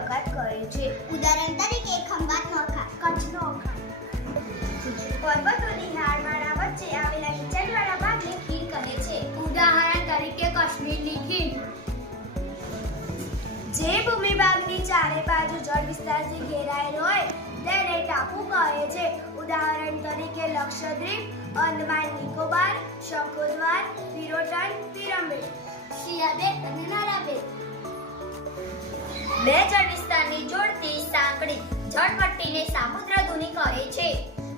હોય કરે છે. ઉદાહરણ તરીકે ખંભાતનો અખાત કચ્છનો અખાત પર્વતોની હારમાળા વચ્ચે આવેલા નીચાણવાળા ભાગને ખીણ કહે છે. ઉદાહરણ તરીકે કાશ્મીરની ખીણ જે ભૂમિભાગની ચારે બાજુ જળ વિસ્તારથી ઘેરાયેલો હોય તેને ટાપુ કહે છે. ઉદાહરણ તરીકે લક્ષદ્વીપ અંદમાન નિકોબાર શંખોદ્વાર પિરોટન પિરામિડ શિયાબેટ બે જળ વિસ્તારને જોડતી સાંકળી જળપટ્ટીને સામુદ્રધુની કહે છે.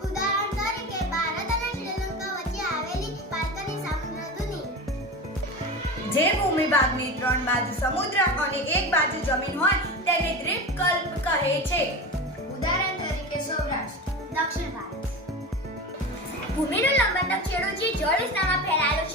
ઉદાહરણ તરીકે ભારત અને શ્રીલંકા વચ્ચે આવેલી પારકની સામુદ્ર ધુની. જે ભૂમિભાગની ત્રણ બાજુ સમુદ્ર અને એક બાજુ જમીન હોય તેને દ્વીપકલ્પ કહે છે. ઉદાહરણ તરીકે સૌરાષ્ટ્ર દક્ષિણ ભારત. ભૂમિનું લંબન દક્ષિણો જે જળ વિસ્તારમાં ફેલાયેલું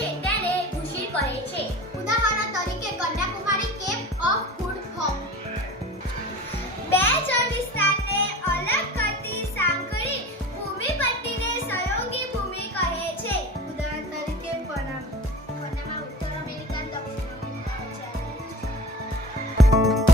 Bye.